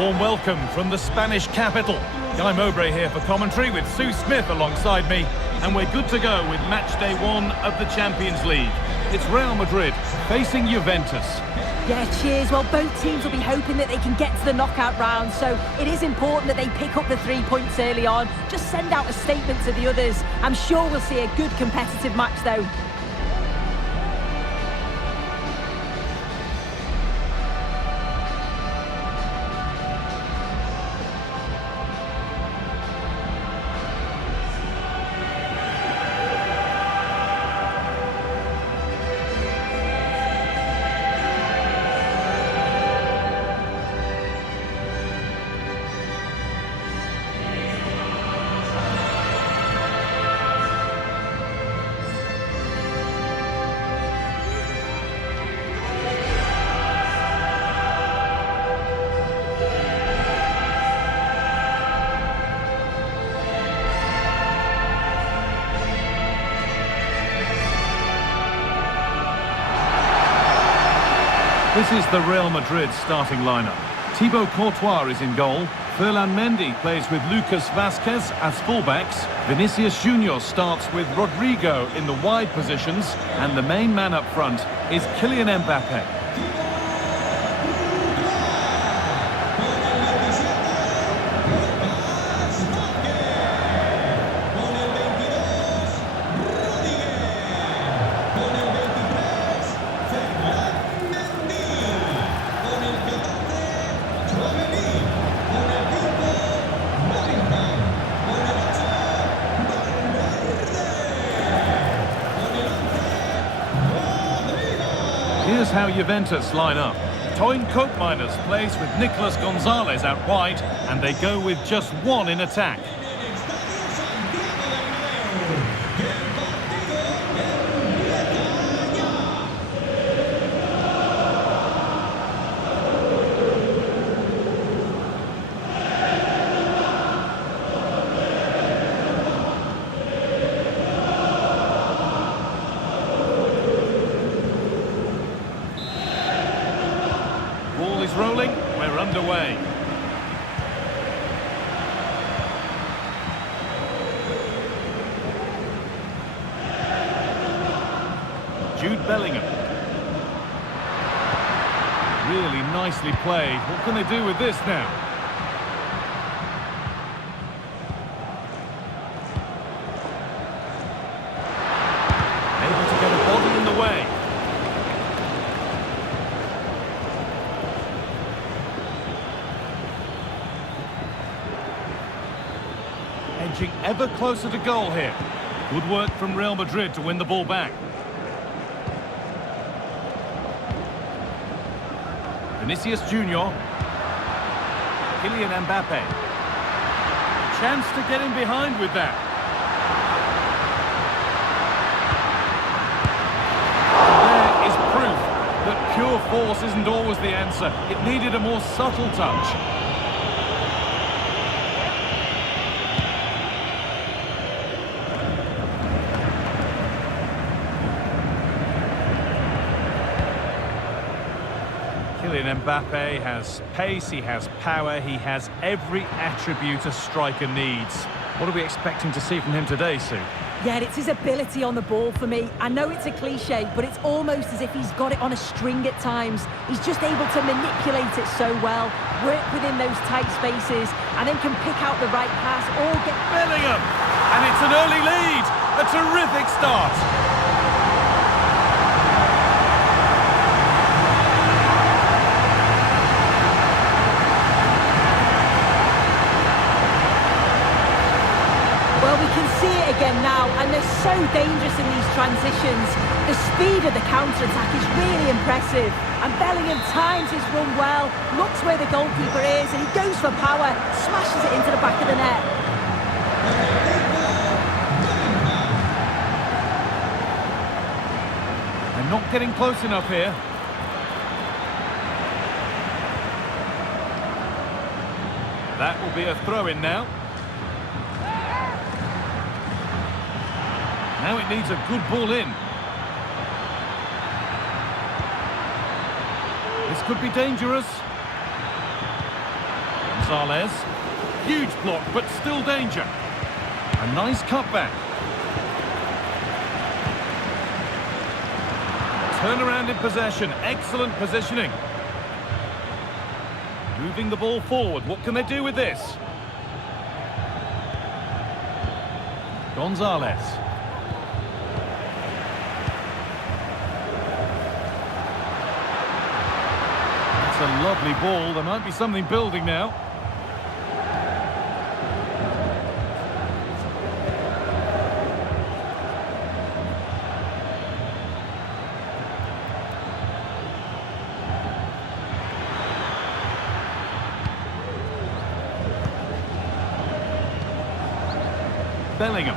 Warm welcome from the Spanish capital. Guy Mowbray here for commentary with Sue Smith alongside me, and we're good to go with match day 1 of the Champions League. It's Real Madrid facing Juventus. Yeah, cheers. Well, both teams will be hoping that they can get to the knockout round, so it is important that they pick up the 3 points early on. Just send out a statement to the others. I'm sure we'll see a good competitive match though. This is the Real Madrid starting lineup. Thibaut Courtois is in goal. Ferland Mendy plays with Lucas Vazquez as fullbacks. Vinicius Junior starts with Rodrigo in the wide positions. And the main man up front is Kylian Mbappe. Here's how Juventus line up. Toyn Koopmeiners plays with Nicolas Gonzalez out wide, and they go with just one in attack. Ball is rolling, we're underway. Jude Bellingham. Really nicely played. What can they do with this now? Able to get a body in the way. Edging ever closer to goal here. Good work from Real Madrid to win the ball back. Vinicius Junior. Kylian Mbappe. Chance to get in behind with that. There is proof that pure force isn't always the answer. It needed a more subtle touch. Kylian Mbappe has pace, he has power, he has every attribute a striker needs. What are we expecting to see from him today, Sue? Yeah, it's his ability on the ball for me. I know it's a cliche, but it's almost as if he's got it on a string at times. He's just able to manipulate it so well, work within those tight spaces, and then can pick out the right pass or get... Bellingham! And it's an early lead! A terrific start! Well, we can see it again now, and they're so dangerous in these transitions. The speed of the counter-attack is really impressive. And Bellingham times his run well, looks where the goalkeeper is, and he goes for power, smashes it into the back of the net. They're not getting close enough here. That will be a throw-in now. Now it needs a good ball in. This could be dangerous. Gonzalez. Huge block, but still danger. A nice cutback. Turnaround in possession. Excellent positioning. Moving the ball forward. What can they do with this? Gonzalez. That's a lovely ball. There might be something building now. Bellingham.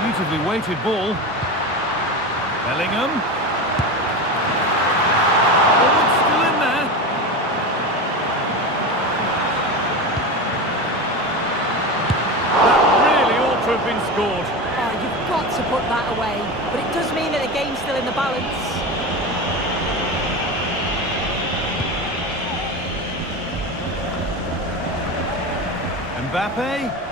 Beautifully weighted ball. Bellingham. Oh, it's still in there. That really ought to have been scored. Oh, you've got to put that away. But it does mean that the game's still in the balance. Mbappe.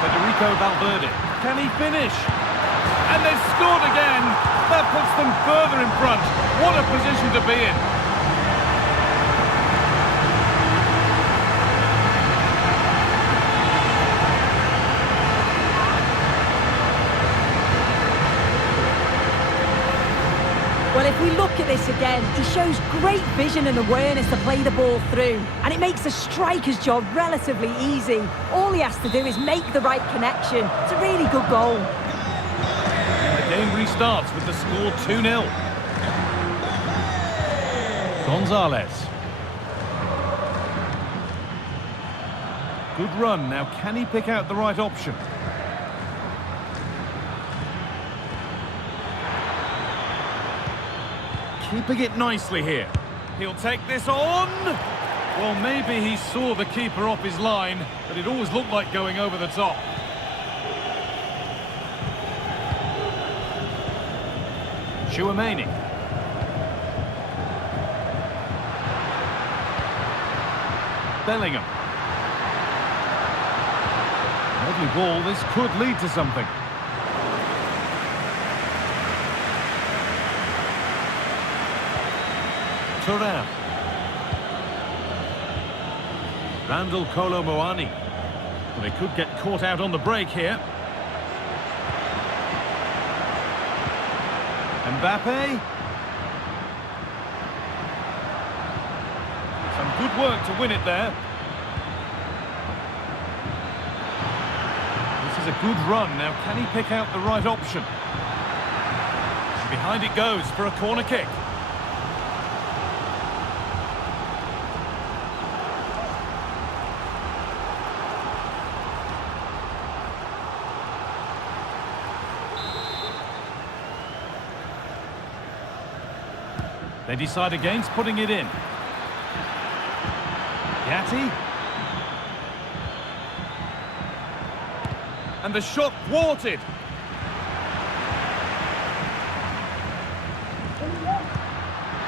Federico Valverde. Can he finish? And they've scored again. That puts them further in front. What a position to be in. Well, if we look at this again, he shows great vision and awareness to play the ball through. And it makes the striker's job relatively easy. All he has to do is make the right connection. It's a really good goal. The game restarts with the score 2-0. Gonzalez. Good run. Now, can he pick out the right option? Keeping it nicely here. He'll take this on. Well, maybe he saw the keeper off his line, but it always looked like going over the top. Tchouaméni. Bellingham. Lovely ball. This could lead to something. Turan. Randall Kolo Muani. Well, they could get caught out on the break here. Mbappe. Some good work to win it there. This is a good run. Now, can he pick out the right option? And behind it goes for a corner kick. They decide against putting it in. Gatti. And the shot thwarted.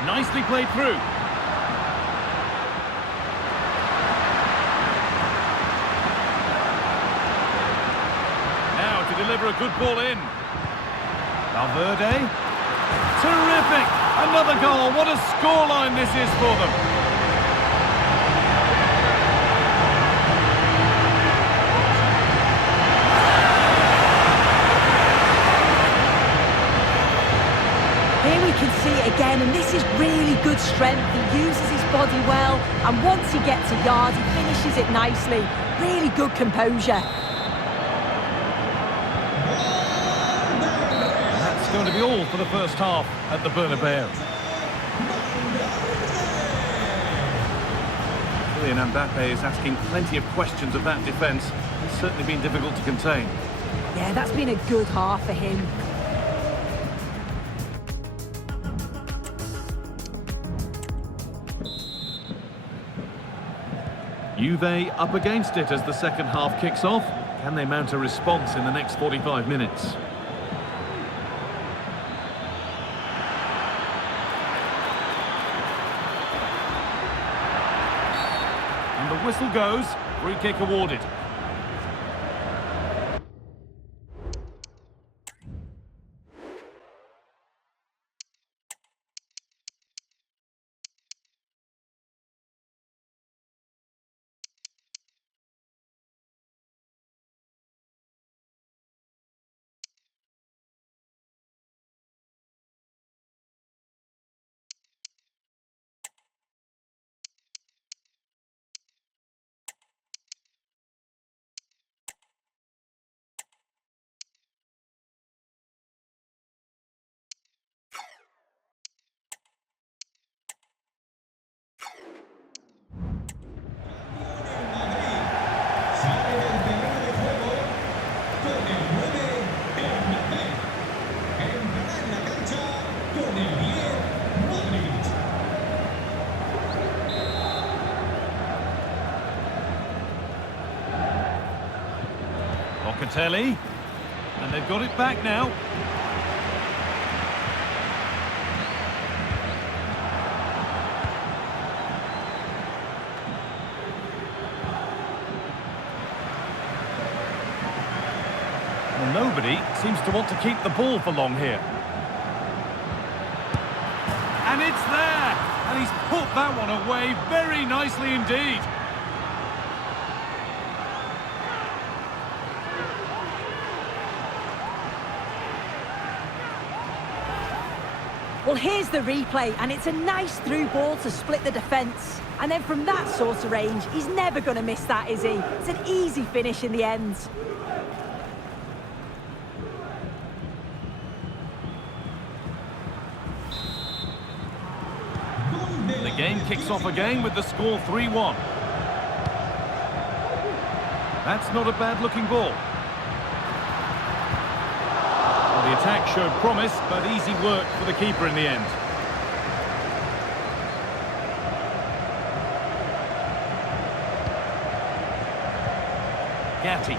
Nicely played through. Now to deliver a good ball in. Valverde. Terrific! Another goal. What a scoreline this is for them. Here we can see it again, and this is really good strength. He uses his body well, and once he gets a yard, he finishes it nicely. Really good composure. Going to be all for the first half at the Bernabeu. Kylian Mbappe is asking plenty of questions of that defence. It's certainly been difficult to contain. Yeah, that's been a good half for him. Juve up against it as the second half kicks off. Can they mount a response in the next 45 minutes? And the whistle goes. Free kick awarded. Locatelli, and they've got it back now. Well, nobody seems to want to keep the ball for long here. And it's there! And he's put that one away very nicely indeed. Well, here's the replay, and it's a nice through ball to split the defence. And then from that sort of range, he's never going to miss that, is he? It's an easy finish in the end. The game kicks off again with the score 3-1. That's not a bad-looking ball. The attack showed promise, but easy work for the keeper in the end. Gatti.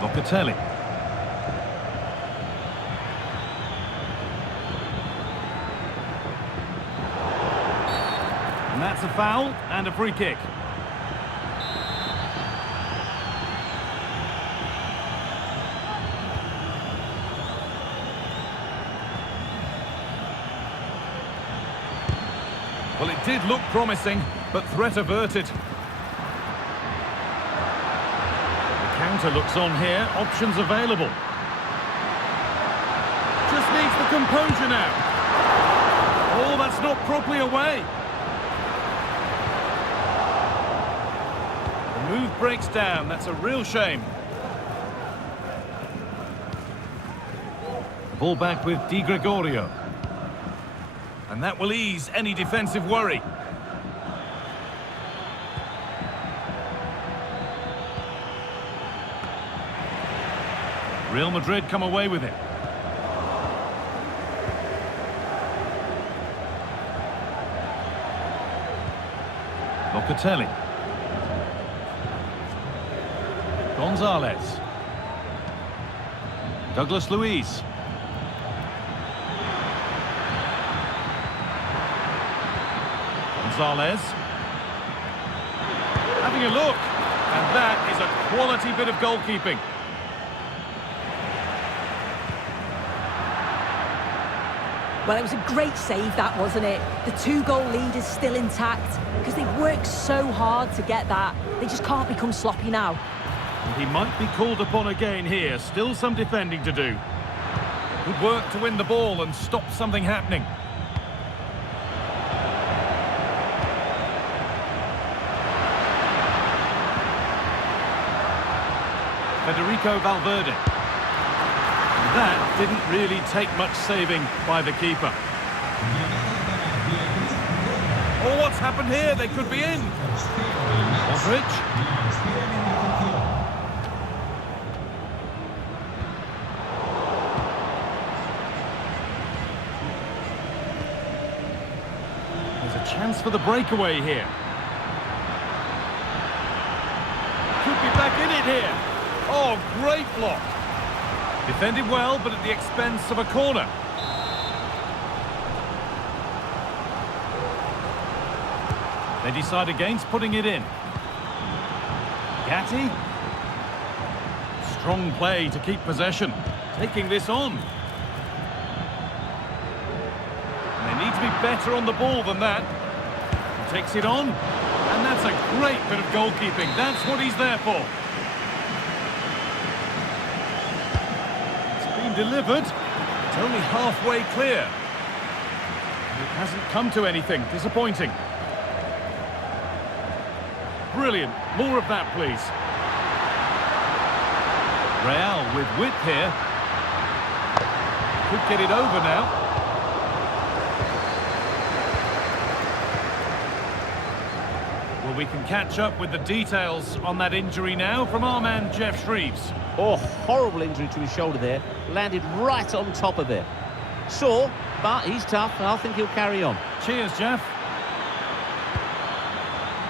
Locatelli. And that's a foul and a free kick. Well, it did look promising, but threat averted. The counter looks on here, options available. Just needs the composure now. Oh, that's not properly away. The move breaks down, that's a real shame. The ball back with Di Gregorio. And that will ease any defensive worry. Real Madrid come away with it. Locatelli. Gonzalez. Douglas Luiz. Gonzalez. Having a look. And that is a quality bit of goalkeeping. Well, it was a great save, that, wasn't it? The 2-goal lead is still intact because they've worked so hard to get that. They just can't become sloppy now. And he might be called upon again here. Still some defending to do. Good work to win the ball and stop something happening. Federico Valverde. That didn't really take much saving by the keeper. Oh, what's happened here? They could be in. Modric. There's a chance for the breakaway here. Could be back in it here. Oh, great block. Defended well, but at the expense of a corner. They decide against putting it in. Gatti. Strong play to keep possession. Taking this on. They need to be better on the ball than that. He takes it on. And that's a great bit of goalkeeping. That's what he's there for. It's been delivered. It's only halfway clear. It hasn't come to anything. Disappointing. Brilliant. More of that, please. Real with width here. Could get it over now. Well, we can catch up with the details on that injury now from our man Jeff Shreves. Oh, horrible injury to his shoulder there. Landed right on top of it. Sore, but he's tough, and I think he'll carry on. Cheers, Jeff.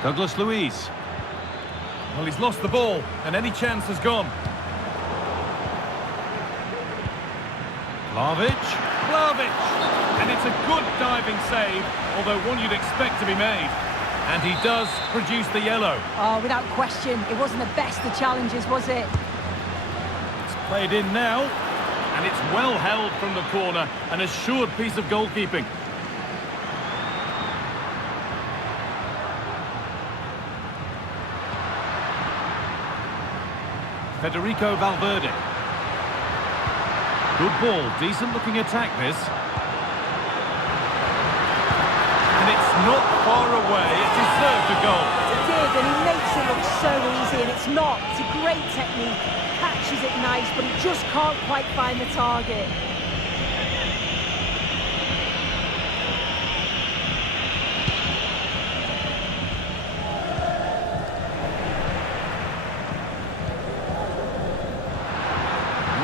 Douglas Luiz. Well, he's lost the ball, and any chance has gone. Vlahovic. And it's a good diving save, although one you'd expect to be made. And he does produce the yellow. Oh, without question, it wasn't the best of challenges, was it? It's played in now, and it's well held from the corner, an assured piece of goalkeeping. Federico Valverde. Good ball, decent looking attack this. And it's not far away, it deserved a goal. It did, and he makes it look so easy, and it's not. It's a great technique, catches it nice, but he just can't quite find the target.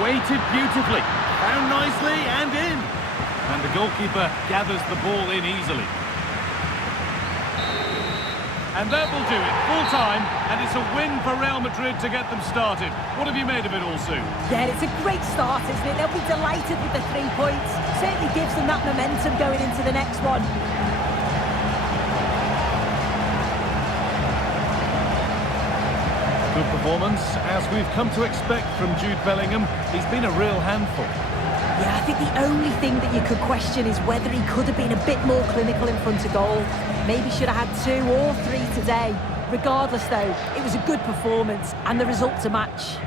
Weighted beautifully, found nicely and in. And the goalkeeper gathers the ball in easily. And that will do it, full time, and it's a win for Real Madrid to get them started. What have you made of it all, Sue? Yeah, it's a great start, isn't it? They'll be delighted with the 3 points. Certainly gives them that momentum going into the next one. Good performance, as we've come to expect from Jude Bellingham. He's been a real handful. Yeah, I think the only thing that you could question is whether he could have been a bit more clinical in front of goal. Maybe should have had 2 or 3 today. Regardless, though, it was a good performance and the result to match.